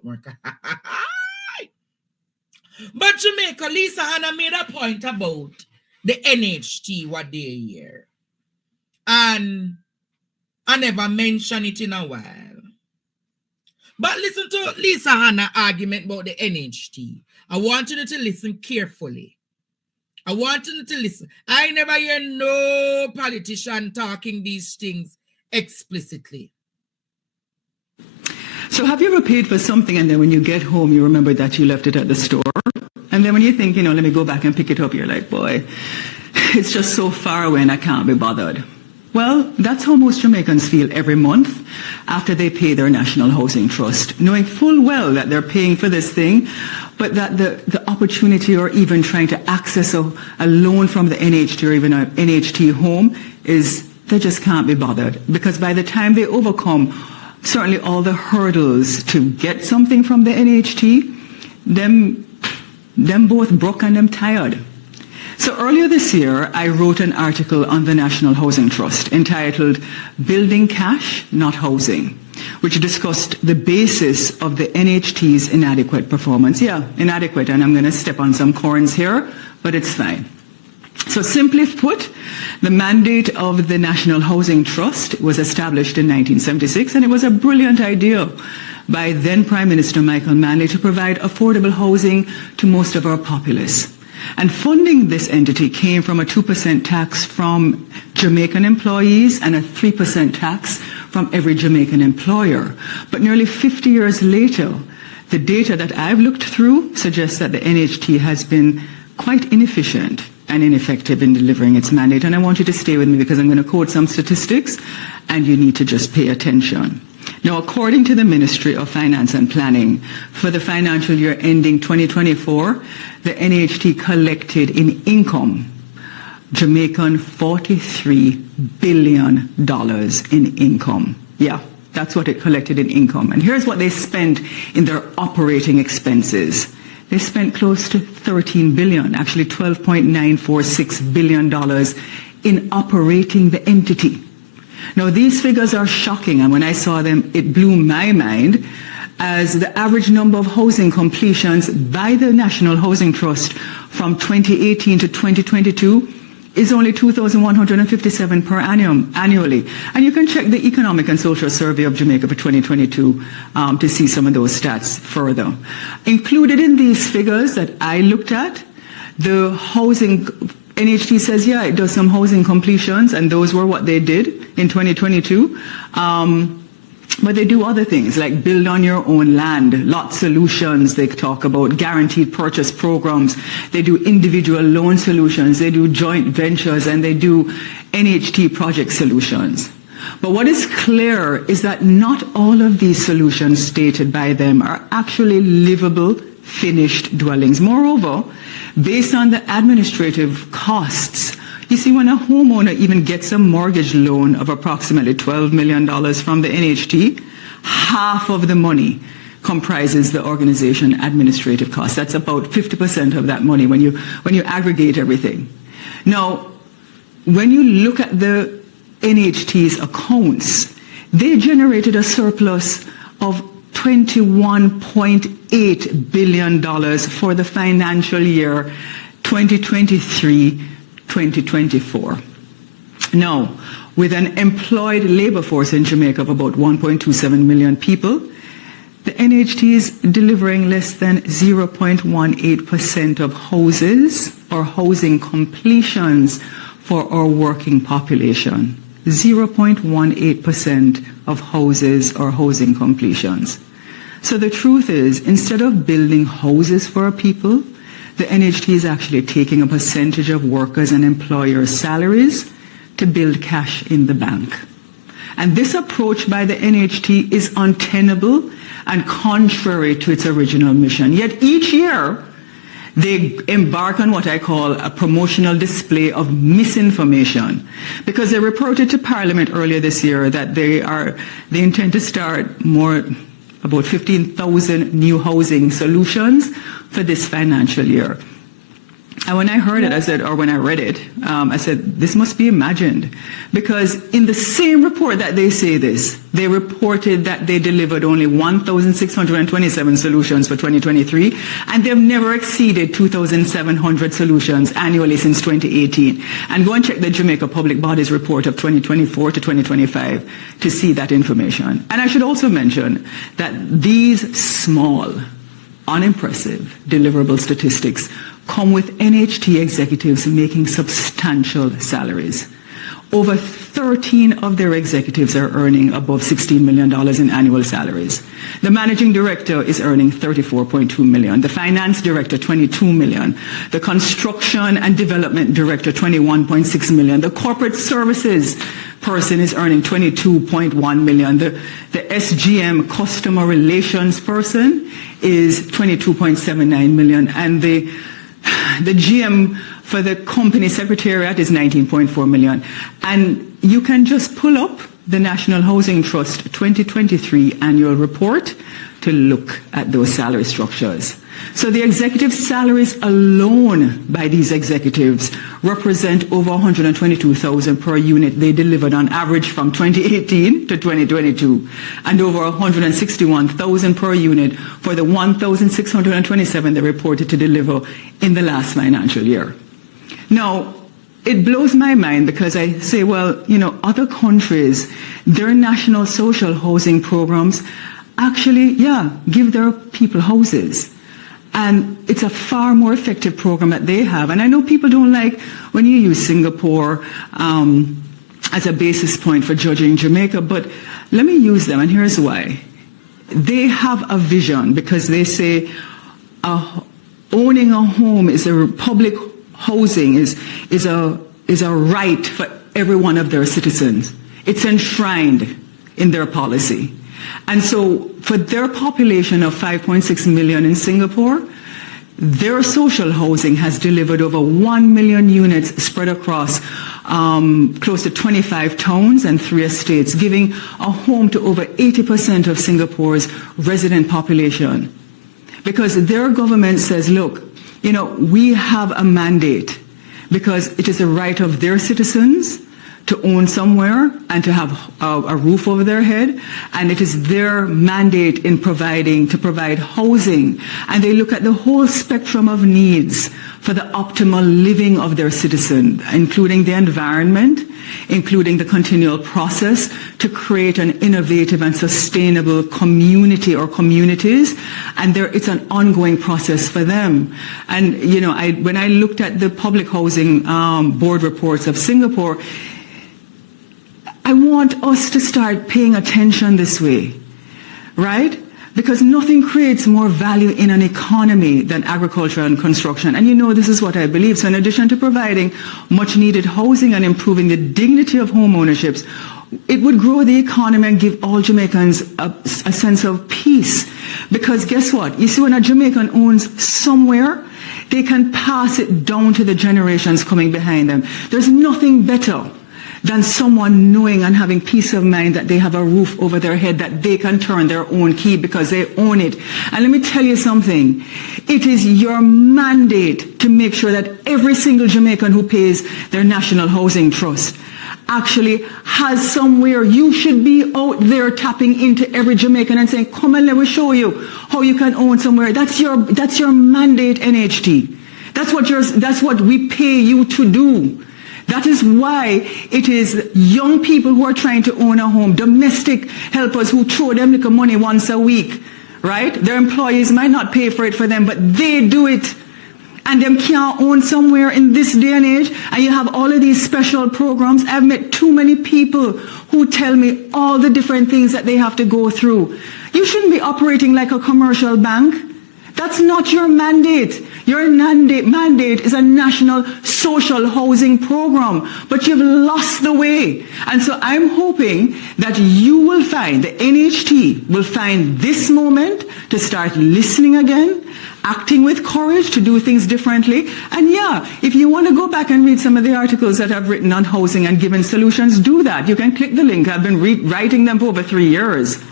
out more. But Jamaica, Lisa Hannah made a point about the NHT what they hear. And I never mentioned it in a while. But listen to Lisa Hannah's argument about the NHT. I want you to listen carefully. I want you to listen. I never hear no politician talking these things explicitly. So have you ever paid for something and then when you get home, you remember that you left it at the store? And then when you think, let me go back and pick it up, you're like, boy, it's just so far away and I can't be bothered. Well, that's how most Jamaicans feel every month after they pay their National Housing Trust, knowing full well that they're paying for this thing, but that the opportunity or even trying to access a loan from the NHT or even an NHT home is they just can't be bothered. Because by the time they overcome certainly all the hurdles to get something from the NHT, them both broke and them tired. So earlier this year, I wrote an article on the National Housing Trust entitled Building Cash, Not Housing, which discussed the basis of the NHT's inadequate performance. Yeah, inadequate, and I'm going to step on some corns here, but it's fine. So simply put, the mandate of the National Housing Trust was established in 1976, and it was a brilliant idea by then Prime Minister Michael Manley to provide affordable housing to most of our populace. And funding this entity came from a 2% tax from Jamaican employees and a 3% tax from every Jamaican employer. But nearly 50 years later, the data that I've looked through suggests that the NHT has been quite inefficient and ineffective in delivering its mandate. And I want you to stay with me because I'm going to quote some statistics and you need to just pay attention. Now, according to the Ministry of Finance and Planning, for the financial year ending 2024, the NHT collected in income Jamaican $43 billion in income. Yeah, that's what it collected in income. And here's what they spent in their operating expenses. They spent close to $13 billion, actually $12.946 billion in operating the entity. Now, these figures are shocking, and when I saw them, it blew my mind, as the average number of housing completions by the National Housing Trust from 2018 to 2022 is only 2,157 per annum annually. And you can check the Economic and Social Survey of Jamaica for 2022 to see some of those stats further. Included in these figures that I looked at, the housing NHT says, yeah, it does some housing completions, and those were what they did in 2022. But they do other things like build on your own land, lot solutions they talk about, guaranteed purchase programs. They do individual loan solutions, they do joint ventures, and they do NHT project solutions. But what is clear is that not all of these solutions stated by them are actually livable, finished dwellings. Moreover, based on the administrative costs, you see, when a homeowner even gets a mortgage loan of approximately $12 million from the NHT, half of the money comprises the organization administrative costs. That's about 50% of that money when you aggregate everything. Now, when you look at the NHT's accounts, they generated a surplus of $21.8 billion for the financial year 2023-2024. Now, with an employed labor force in Jamaica of about 1.27 million people, the NHT is delivering less than 0.18% of houses or housing completions for our working population. 0.18% of houses or housing completions. So the truth is, instead of building houses for our people, the NHT is actually taking a percentage of workers' and employers' salaries to build cash in the bank. And this approach by the NHT is untenable and contrary to its original mission. Yet each year, they embark on what I call a promotional display of misinformation, because they reported to Parliament earlier this year that they intend to start about 15,000 new housing solutions for this financial year. And when I heard it, I said, or when I read it, I said, this must be imagined. Because in the same report that they say this, they reported that they delivered only 1,627 solutions for 2023, and they've never exceeded 2,700 solutions annually since 2018. And go and check the Jamaica Public Bodies report of 2024 to 2025 to see that information. And I should also mention that these small, unimpressive deliverable statistics come with NHT executives making substantial salaries. Over 13 of their executives are earning above $16 million in annual salaries. The managing director is earning $34.2 million. The finance director, $22 million. The construction and development director, $21.6 million. The corporate services person is earning $22.1 million. The SGM customer relations person is $22.79 million. And the GM for the company secretariat is $19.4 million. And you can just pull up the National Housing Trust 2023 annual report to look at those salary structures. So the executive salaries alone by these executives represent over $122,000 per unit they delivered on average from 2018 to 2022, and over $161,000 per unit for the 1,627 they reported to deliver in the last financial year. Now, it blows my mind because I say, well, you know, other countries, their national social housing programs actually, give their people houses. And it's a far more effective program that they have. And I know people don't like when you use Singapore as a basis point for judging Jamaica, but let me use them, and here's why. They have a vision because they say owning a home is a public housing is a right for every one of their citizens. It's enshrined in their policy. And so for their population of 5.6 million in Singapore, their social housing has delivered over 1 million units spread across close to 25 towns and 3 estates, giving a home to over 80% of Singapore's resident population. Because their government says, look, you know, we have a mandate because it is a right of their citizens to own somewhere and to have a roof over their head, and it is their mandate in to provide housing, and they look at the whole spectrum of needs for the optimal living of their citizen, including the environment, including the continual process to create an innovative and sustainable community or communities, and it's an ongoing process for them. And you know, when I looked at the public housing board reports of Singapore, I want us to start paying attention this way, right? Because nothing creates more value in an economy than agriculture and construction. And you know, this is what I believe. So in addition to providing much needed housing and improving the dignity of home ownerships, it would grow the economy and give all Jamaicans a sense of peace. Because guess what? You see, when a Jamaican owns somewhere, they can pass it down to the generations coming behind them. There's nothing better than someone knowing and having peace of mind that they have a roof over their head, that they can turn their own key because they own it. And let me tell you something. It is your mandate to make sure that every single Jamaican who pays their National Housing Trust actually has somewhere. You should be out there tapping into every Jamaican and saying, come and let me show you how you can own somewhere. That's your mandate, NHT. That's what we pay you to do. That is why it is young people who are trying to own a home, domestic helpers who throw them little money once a week, right? Their employees might not pay for it for them, but they do it. And them can't own somewhere in this day and age. And you have all of these special programs. I've met too many people who tell me all the different things that they have to go through. You shouldn't be operating like a commercial bank. That's not your mandate. Your mandate is a national social housing program, but you've lost the way. And so I'm hoping that you will find, the NHT will find this moment to start listening again, acting with courage to do things differently. And yeah, if you want to go back and read some of the articles that I've written on housing and given solutions, do that. You can click the link. I've been writing them for over 3 years.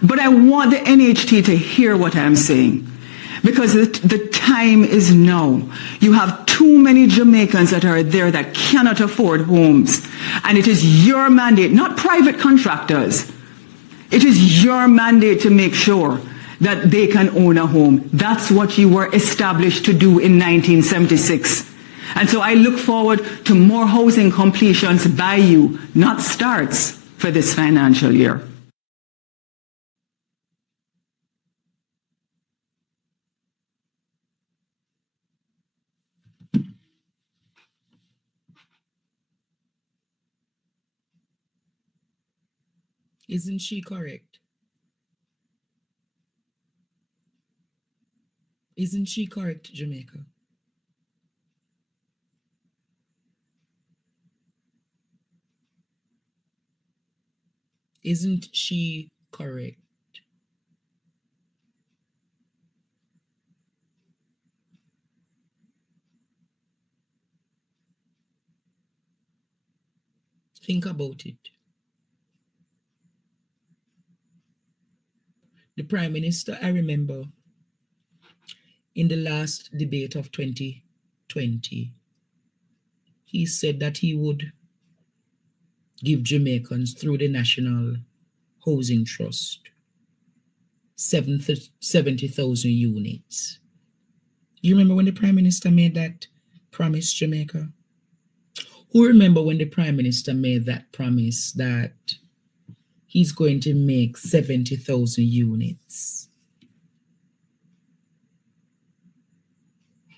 But I want the NHT to hear what I'm saying. because the time is now. You have too many Jamaicans that are there that cannot afford homes. And it is your mandate, not private contractors. It is your mandate to make sure that they can own a home. That's what you were established to do in 1976. And so I look forward to more housing completions by you, not starts, for this financial year. Isn't she correct? Isn't she correct, Jamaica? Isn't she correct? Think about it. The Prime Minister, I remember, in the last debate of 2020, he said that he would give Jamaicans through the National Housing Trust 70,000 units. You remember when the Prime Minister made that promise, Jamaica? Who remember when the Prime Minister made that promise that he's going to make 70,000 units?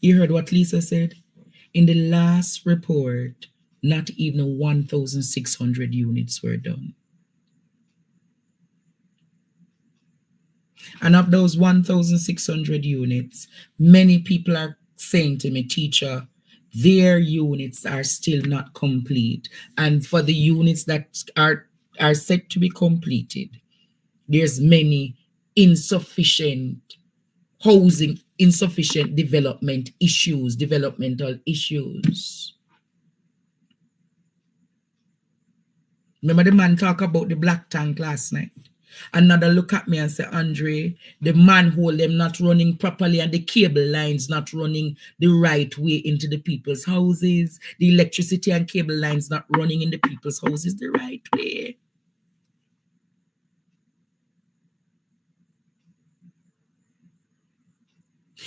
You heard what Lisa said? In the last report, not even 1,600 units were done. And of those 1,600 units, many people are saying to me, teacher, their units are still not complete. And for the units that are set to be completed, there's many insufficient housing, insufficient developmental issues. Remember the man talk about the black tank last night? Another look at me and say, Andre, the manhole them not running properly and the cable lines not running the right way into the people's houses. The electricity and cable lines not running in the people's houses the right way.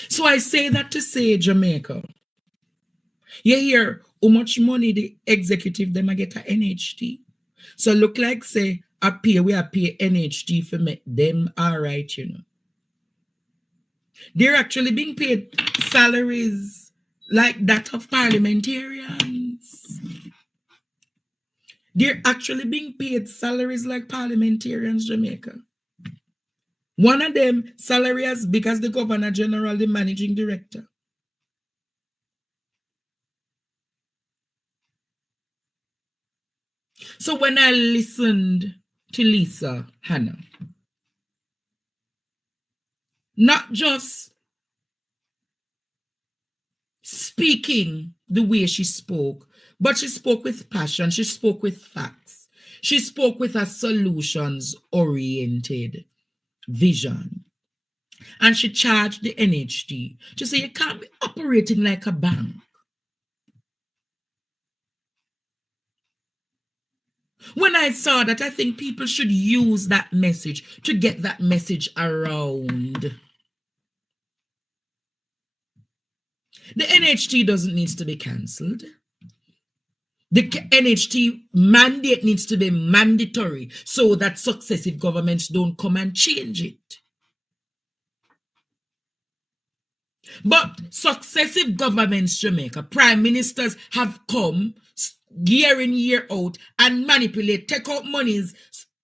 So I say that to say, Jamaica, you hear how much money the executive them get at NHT. So look like say, we are pay NHT for make them all right, you know. They're actually being paid salaries like that of parliamentarians. They're actually being paid salaries like parliamentarians, Jamaica. One of them salary as big as the Governor General, the Managing Director. So when I listened to Lisa Hannah, not just speaking the way she spoke, but she spoke with passion, she spoke with facts, she spoke with a solutions-oriented vision. And she charged the NHT to say you can't be operating like a bank. When I saw that, I think people should use that message to get that message around. The NHT doesn't need to be cancelled. The NHT mandate needs to be mandatory so that successive governments don't come and change it. But successive governments, Jamaica, prime ministers have come year in, year out and manipulate, take out monies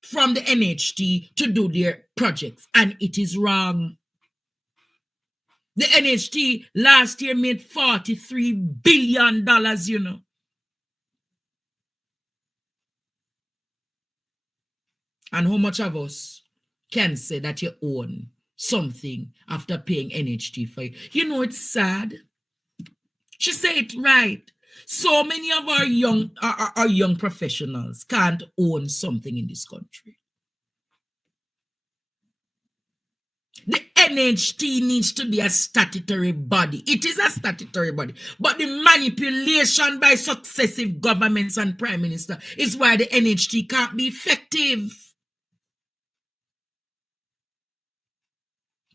from the NHT to do their projects. And it is wrong. The NHT last year made $43 billion, you know. And how much of us can say that you own something after paying NHT for it? You know, it's sad. She said it right. So many of our young professionals can't own something in this country. The NHT needs to be a statutory body. It is a statutory body. But the manipulation by successive governments and prime minister is why the NHT can't be effective.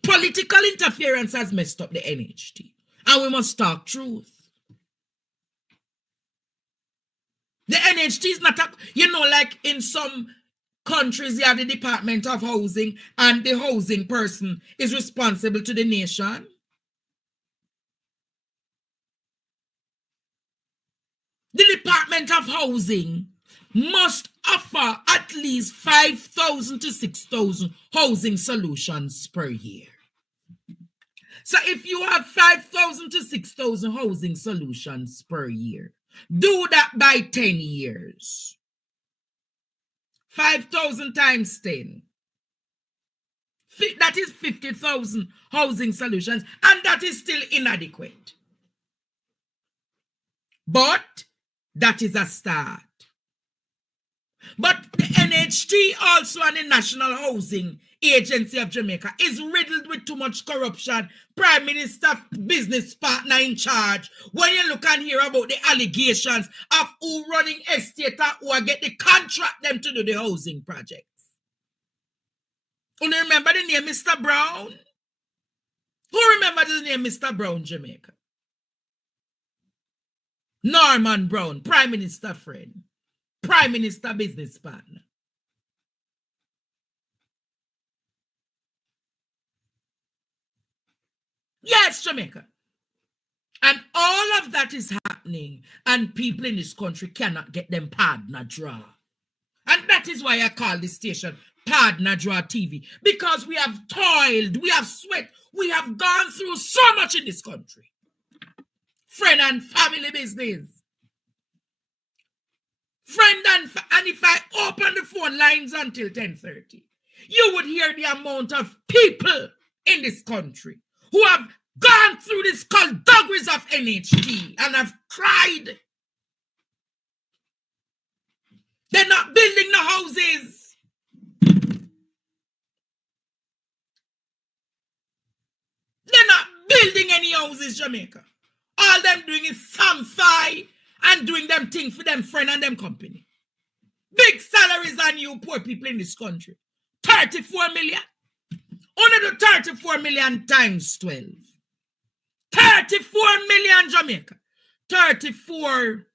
Political interference has messed up the NHT. And we must talk truth. The NHT is not, like in some countries, you have the Department of Housing, and the housing person is responsible to the nation. The Department of Housing must offer at least 5,000 to 6,000 housing solutions per year. So if you have 5,000 to 6,000 housing solutions per year, do that by 10 years. 5,000 times 10. That is 50,000 housing solutions, and that is still inadequate. But that is a start. But the NHT also and the National Housing Agency of Jamaica is riddled with too much corruption. Prime Minister, business partner in charge. When you look and hear about the allegations of who running estate and who get the contract them to do the housing projects. You remember the name Mr. Brown? Who remember the name Mr. Brown, Jamaica? Norman Brown, Prime Minister friend. Prime Minister business partner. Yes, Jamaica. And all of that is happening, and people in this country cannot get them partner draw. And that is why I call this station Partner Draw TV, because we have toiled, we have sweat, we have gone through so much in this country. Friend and family business. Friend and if I open the phone lines until 10:30, you would hear the amount of people in this country who have gone through the skullduggeries of NHT and have cried. They're not building the houses. They're not building any houses, Jamaica. All them doing is some thigh and doing them things for them friend and them company. Big salaries on you poor people in this country. 34 million. Only the 34 million times 12. 34 million, Jamaica. 34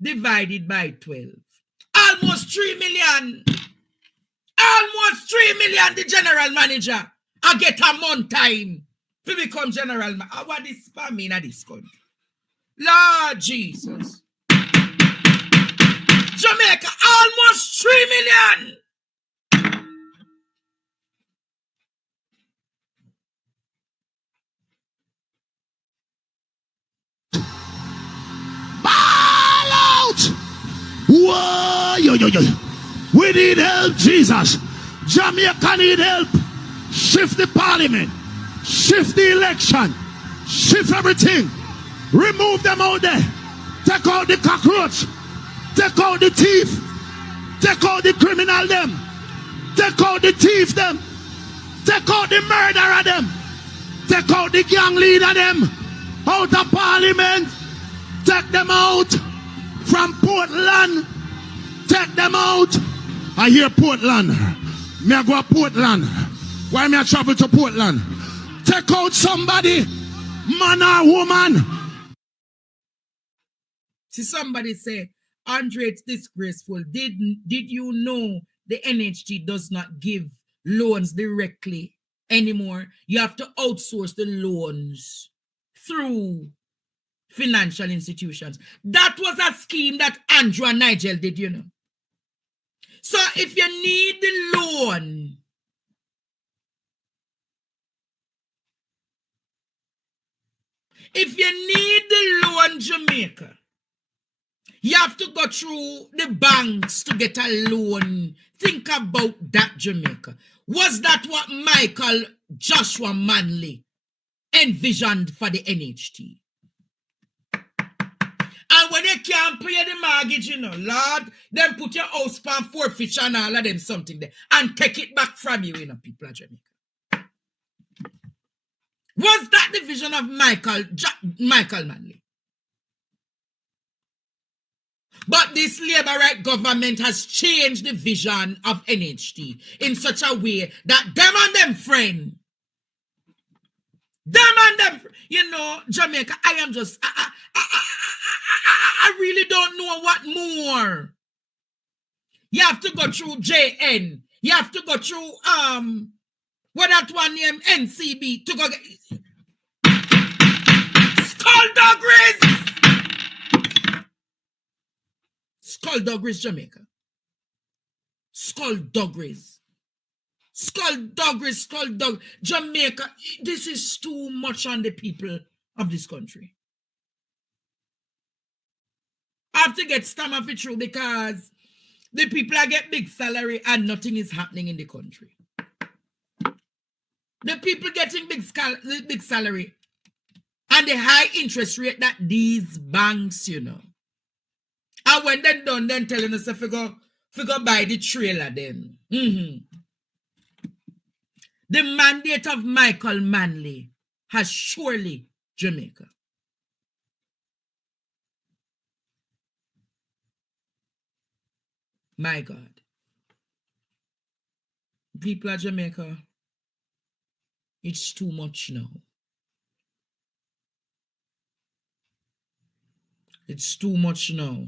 divided by 12. Almost 3 million. Almost 3 million the general manager. I get a month time to become general manager. What is for me in this country? Lord Jesus. Jamaica, almost 3 million. Ball out! Whoa, yo. We need help, Jesus. Jamaica need help. Shift the parliament. Shift the election. Shift everything. Remove them out there. Take out the cockroach. Take out the thief. Take out the criminal them. Take out the thief them. Take out the murderer them. Take out the gang leader them. Out of parliament. Take them out from Portland. Take them out. I hear Portland. Me I go to Portland. Why me I travel to Portland? Take out somebody, man or woman. See, somebody say, Andre, it's disgraceful. Did you know the NHT does not give loans directly anymore? You have to outsource the loans through financial institutions. That was a scheme that Andrew and Nigel did, you know. So if you need the loan, Jamaica, you have to go through the banks to get a loan. Think about that, Jamaica. Was that what Michael Joshua Manley envisioned for the NHT? And when you can't pay the mortgage, you know, Lord, then put your house on forfeiture and all of them something there and take it back from you, you know, people of Jamaica. Was that the vision of Michael Manley? But this labor right government has changed the vision of NHT in such a way that them and them friend, you know, Jamaica, I am just, I really don't know what more. You have to go through JN. You have to go through, what that one name, NCB, to go get, Skullduggeries! Skullduggeries, Jamaica. Skullduggeries. Jamaica. This is too much on the people of this country. I have to get stomach it through because the people are get big salary and nothing is happening in the country. The people getting big salary and the high interest rate that these banks, you know. And when they're done, then telling us if we go buy the trailer then. The mandate of Michael Manley has surely Jamaica. My God. People of Jamaica, it's too much now. It's too much now.